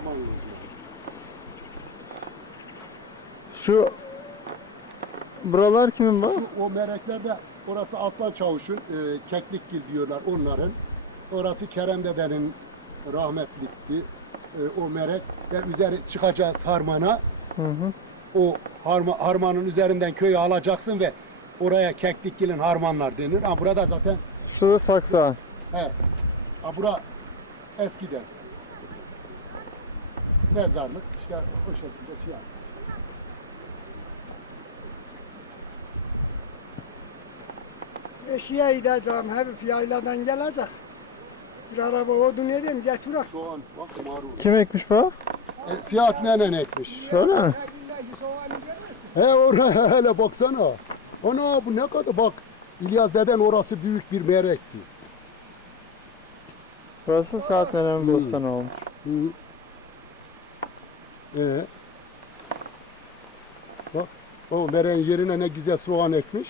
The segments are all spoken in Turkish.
orman yolu. Şu buralar kimin bu? Şu, o mereklerde orası Aslan Çavuş'un e, Keklikgil diyorlar onların. Orası Kerem Dede'nin rahmetlikti. E, o merek ve üzeri çıkacağız harmana. O harma, harmanın üzerinden köyü alacaksın ve oraya Keklikgil'in harmanlar denir. Ha burada zaten Şurada saksı. he. Ha bura eskiden mezarlık işte o şekilde şey yaptı. Eşiğe gideceğim, hep yayladan gelecek. Bir araba odun yedim, getirir. Soğan bak marul. Kim ekmiş bu? E, siyah nenen ekmiş. Şöyle mi? He oraya hele baksana. Ana bu ne kadar bak. İlyas deden orası büyük bir merekti. Burası saat nerenin bostanı olmuş. Hı. Ee, bak o mereğin yerine ne güzel soğan ekmiş.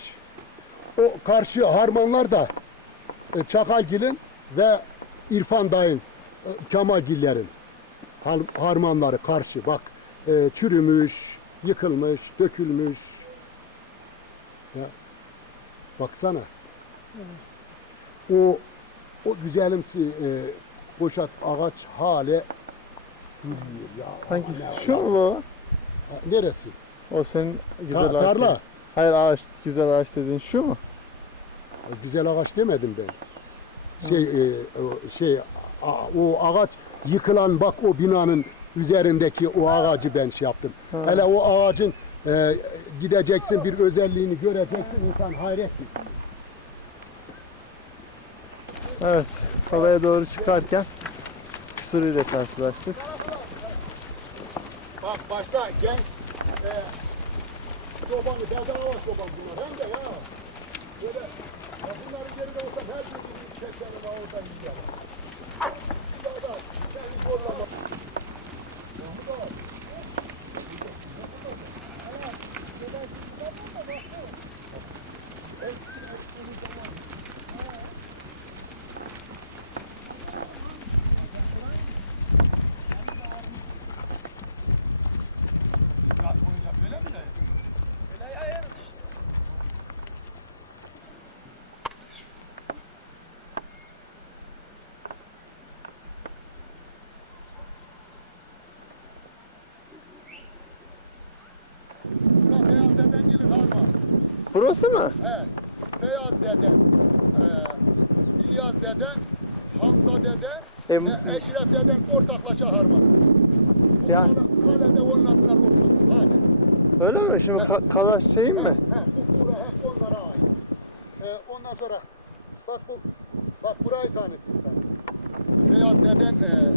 O karşı harmanlar da e, Çakalgil'in ve İrfan dayın e, Kemalgillerin har- harmanları karşı bak e, çürümüş, yıkılmış, dökülmüş. Ya, baksana. O o güzelimsi e, boşat ağaç hale duruyor ya. Hangisi? Ne- Şu mu? Ha, Neresi? O senin güzel Ta- ağaç. tarla. dediğin. Hayır ağaç, güzel ağaç dediğin şu mu? Güzel ağaç demedim ben. Şey e, o şey a- o ağaç yıkılan bak o binanın üzerindeki o ağacı ben şey yaptım. Hele o ağacın e, gideceksin bir özelliğini göreceksin insan hayret ediyor. Evet. Kalaya doğru çıkarken Suri ile karşılaştık. Bak başta genç e, çobanı, bedava çoban bunlar hem de ya. Böyle ya bunların yerinde olsam her gün bir çeksene bağırsan yiyeceğim. Bir daha da seni zorlama. Yaz boyunca böyle mi de? Bura Beyaz Deden gelir harman. Burası mı? He. Beyaz Deden. Ee, İlyas Deden, Hamza Deden E, ve Eşref Deden ortaklaşa harman. Ya- Onlar, kalede onlardan ortak. Hadi. Öyle mi? Şimdi ka- kala şeyim mi? He, bu kura hep onlara ait. Ee, ondan sonra bak bu bak burayı tanıttım ben. Beyaz deden e,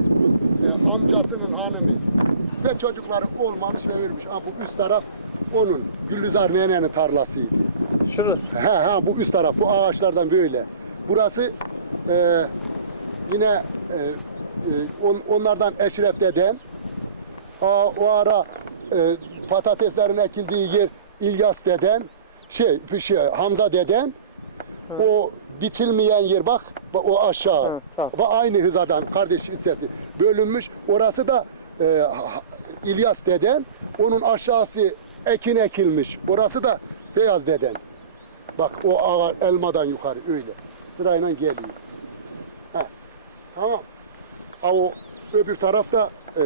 e, amcasının hanımı ve çocukları olmamış ve ölmüş. Ha, bu üst taraf onun Gülizar nenenin tarlasıydı. Şurası. Ha ha bu üst taraf bu ağaçlardan böyle. Burası e, yine e, e, on- onlardan Eşref deden. Aa, o ara e, patateslerin ekildiği yer İlyas deden. Şey, bir şey Hamza deden. O biçilmeyen yer bak, o aşağı. Ha, tamam. Ve aynı hizadan kardeş hissesi bölünmüş. Orası da e, ha- İlyas deden. Onun aşağısı ekin ekilmiş. Orası da beyaz deden. Bak o ağa elmadan yukarı öyle. Sırayla geliyor. Heh, Tamam. Ha, o öbür tarafta e, e,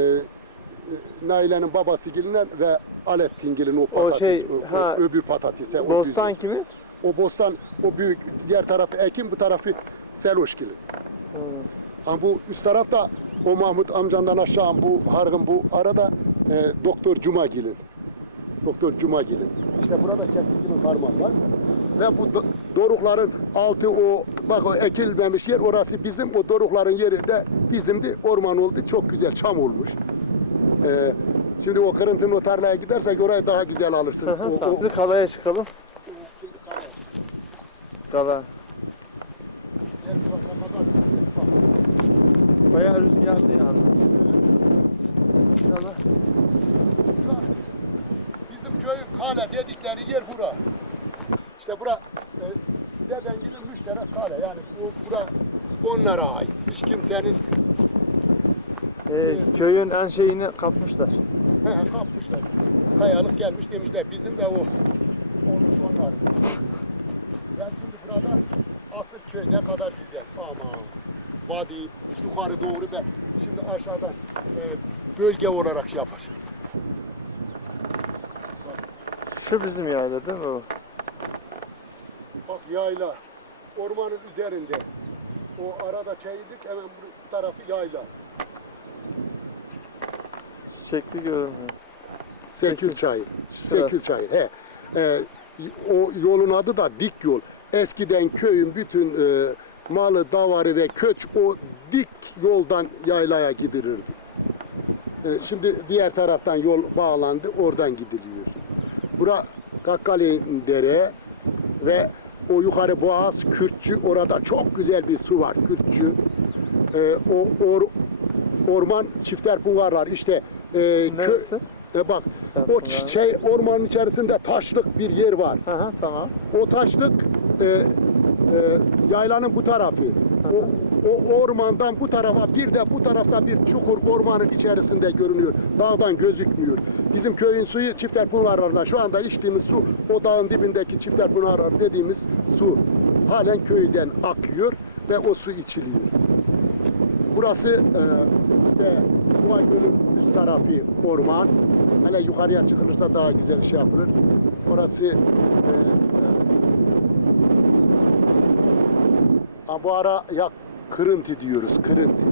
Naile'nin babası gilinden ve Alettin o patates. şey, o- o ha, öbür patatese. o Bostan güzel. kimin? O bostan, o büyük, diğer tarafı Ekim, bu tarafı Seloşgil'in. Ama bu üst tarafta o Mahmut amcandan aşağı bu hargın bu arada e, Doktor Cumagil'in. Doktor Cumagil'in. İşte burada Keklikli'nin harman var. Ve bu do- dorukların altı o bak o ekilmemiş yer orası bizim o dorukların yeri de bizimdi orman oldu çok güzel çam olmuş. E, şimdi o kırıntının o tarlaya gidersek orayı daha güzel alırsın. Hı hı, O- tamam. o- Şimdi kalaya çıkalım. Şimdi kare. Kala. Bayağı rüzgarlı yalnız. İnşallah. Köyün kale dedikleri yer bura. İşte bura e, Dedengil'in müşterek kale yani o bura onlara ait. Hiç kimsenin Ee, köyün en şeyini kapmışlar. He, he, kapmışlar. Kayalık gelmiş demişler bizim de o. Olmuş onlar. Ben şimdi burada asıl köy ne kadar güzel. Aman. Vadi yukarı doğru ben şimdi aşağıdan e, bölge olarak şey yapar. Şu bizim yayla değil mi o? Bak yayla ormanın üzerinde. O arada çayırlık hemen bu tarafı yayla. Şekli görünmüyor. Sekül çayı. Sekül çayı. He. Ee, o yolun adı da dik yol. Eskiden köyün bütün e, malı, davarı ve köç o dik yoldan yaylaya gidilirdi. Ee, şimdi diğer taraftan yol bağlandı, oradan gidiliyor. Bura Kakkali Dere ve o yukarı Boğaz, Kürtçü, orada çok güzel bir su var, Kürtçü. Ee, o or- orman çifter bungarlar işte e, kö- Neresi? e bak Çifter o bungar. şey ormanın içerisinde taşlık bir yer var. Hı tamam. O taşlık e, e, yaylanın bu tarafı. O, o ormandan bu tarafa bir de bu tarafta bir çukur ormanın içerisinde görünüyor. Dağdan gözükmüyor. Bizim köyün suyu çifter pınarlarından şu anda içtiğimiz su o dağın dibindeki çifter pınarlar dediğimiz su halen köyden akıyor ve o su içiliyor. Burası e, işte Boğa Gölü'nün üst tarafı orman. Hele yukarıya çıkılırsa daha güzel şey yapılır. Orası e, e, bu ara ya kırıntı diyoruz, kırıntı.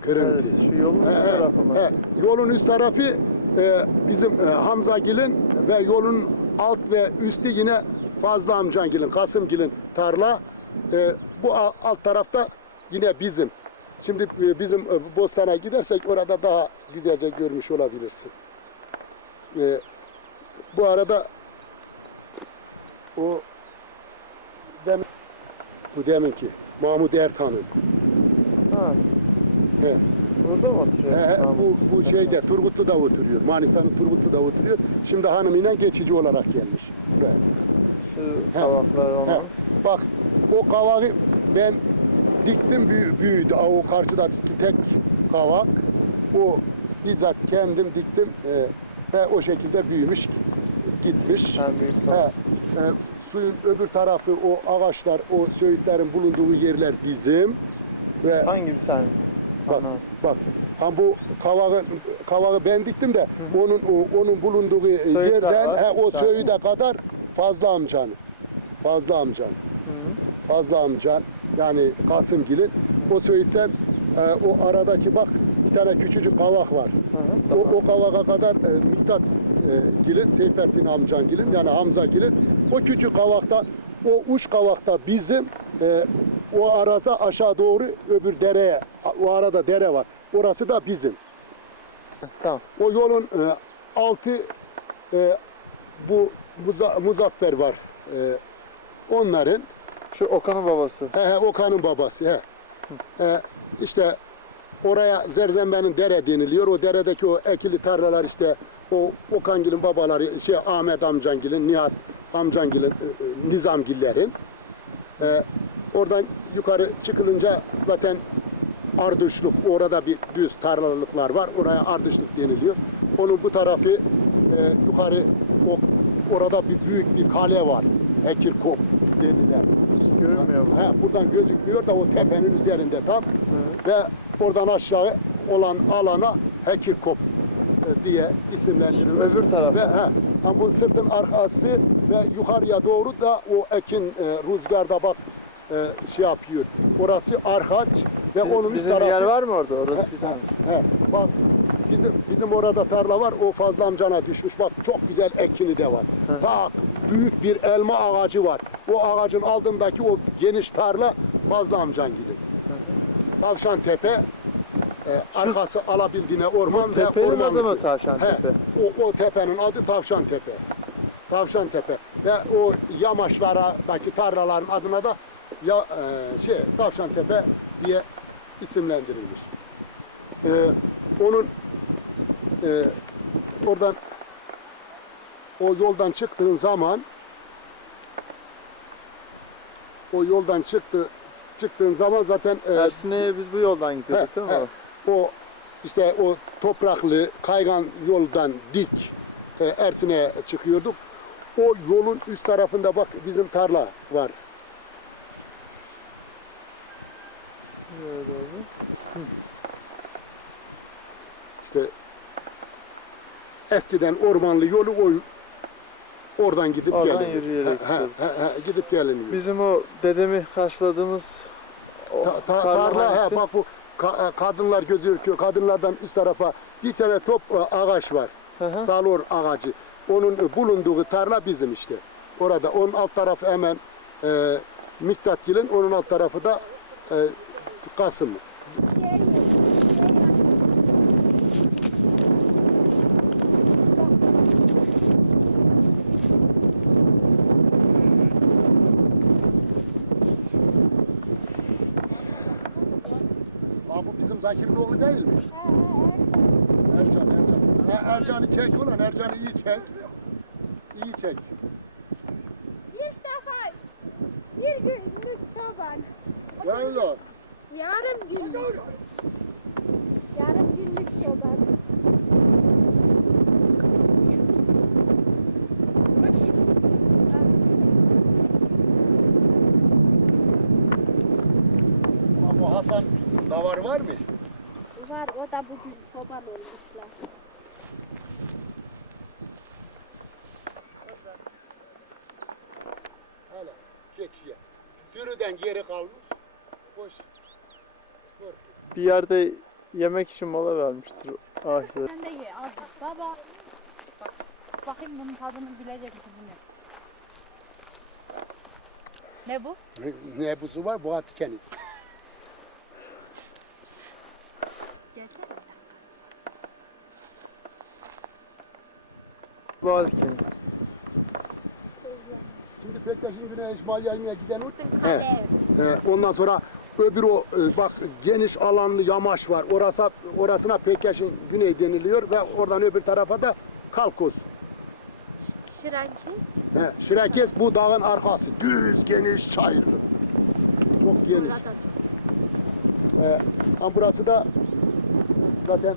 Kırıntı. Evet, şu yolun üst he, tarafı mı? he. Yolun üst tarafı e, bizim e, Hamzagil'in ve yolun alt ve üstü yine Fazlı Amcangil'in, Kasımgil'in tarla. E, bu alt tarafta yine bizim. Şimdi e, bizim e, Bostan'a gidersek orada daha güzelce görmüş olabilirsin. E, bu arada o demin, bu deminki Mahmut Ertan'ın. Ha, He. burada mı oturuyor? He, bu, bu şeyde Turgutlu'da oturuyor. Manisa'nın Turgutlu'da oturuyor. Şimdi hanımıyla geçici olarak gelmiş buraya. Şu kavaklar He, onun. Bak o kavağı ben diktim büyü- büyüdü. O karşıdaki tek kavak. O bizzat kendim diktim e, ve o şekilde büyümüş gitmiş. En büyük He, e, suyun öbür tarafı o ağaçlar, o söğütlerin bulunduğu yerler bizim. Ve Hangi bir sen? Bak, Ana. bak. Ha bu kavağı kavağı ben diktim de onun o, onun bulunduğu yerden var. he, o Tamam. söğüde kadar fazla amcanın. Fazla amcan. Fazla amcan yani Kasımgil'in o söğütten e, o aradaki bak bir tane küçücük kavak var. Hı hı, O, o kavaka kadar e, Miktat e, Gil'in, Seyfettin amcan Gil'in yani Hamza Gil'in o küçük kavakta o uç kavakta bizim e, o arada aşağı doğru öbür dereye o arada dere var. Orası da bizim. Tamam. O yolun e, altı e, bu Muza- Muzaffer var. E, onların Şu Okan'ın babası. He he Okan'ın babası he. He, işte oraya Zerzembe'nin dere deniliyor. O deredeki o ekili tarlalar işte o Okangil'in babaları şey Ahmet amcangil'in, Nihat amcangil'in, e, e, Nizamgillerin. E, oradan yukarı çıkılınca zaten Ardışlık orada bir düz tarlalıklar var. Oraya Ardışlık deniliyor. Onun bu tarafı e, yukarı o orada bir büyük bir kale var. Ekirkop denilen. Görünmüyor bu. He, buradan gözükmüyor da o tepenin üzerinde tam. Ve oradan aşağı olan alana Hekirkop diye isimlendirilir. Öbür taraf. Ve he, ha, bu sırtın arkası ve yukarıya doğru da o ekin e, rüzgarda bak e, şey yapıyor. Orası arkaç ve onun üst Bizim tarafı. yer var mı orada? Orası güzel. He, bak bizim bizim orada tarla var. O fazla amcana düşmüş. Bak çok güzel ekini de var. Bak büyük bir elma ağacı var. O ağacın altındaki o geniş tarla fazla amcan gibi. Tavşan Tepe e, arkası alabildiğine orman ve Tepenin adı mı Tavşan He, Tepe? O, o tepenin adı Tavşan Tepe. Tavşan Tepe. Ve o yamaçlardaki tarlaların adına da ya e, şey Tavşan Tepe diye isimlendirilmiş. E, onun e, oradan o yoldan çıktığın zaman o yoldan çıktı çıktığın zaman zaten e, biz bu yoldan He, gidiyorduk değil mi? he. O? işte o topraklı kaygan yoldan dik e, Ersin'e çıkıyorduk. O yolun üst tarafında bak bizim tarla var. Evet abi. İşte eskiden ormanlı yolu o oradan gidip Oradan geliniyor. yürüyerek Ha, ha, ha, ha, gidip geliniyor. Bizim o dedemi karşıladığımız o Ta- ta- tarla tarla, he, hangisi? bak bu ka- e, kadınlar gözüküyor. Kadınlardan üst tarafa bir tane top e, ağaç var. Hı hı. Salor ağacı. Onun e, bulunduğu tarla bizim işte. Orada. Onun alt tarafı hemen e, Miktatgil'in, onun alt tarafı da e, Kasım. Bizim Zakir'in oğlu değil mi? Ercan, Ercan. Ha, Ercan'ı çek ulan, Ercan'ı iyi çek. İyi çek. Bir defa bir günlük çoban. Gel. Yarım günlük. Yarım günlük çoban. Bu Hasan davar var mı? Var o da bugün çoban olmuşlar. Hala keçiye. Sürüden geri kalmış. Boş. Bir yerde yemek için mola vermiştir ağaçlar. Sen de ye azıcık. Baba. Bak, bakayım bunun tadını bilecek misin bunu? Ne bu? Ne, ne buzu var? Boğa tikeni. Dikeni. Şimdi Pektaş'ın güne İsmail yaymaya giden o. Kalev. Ee, ondan sonra öbür o e, bak geniş alanlı yamaç var. Orası orasına Pektaş'ın güney deniliyor ve oradan öbür tarafa da Kalkos. Şirankes. He, Şirakes bu dağın arkası. Düz, geniş, çayırlı. Çok geniş. Ee, ama burası da zaten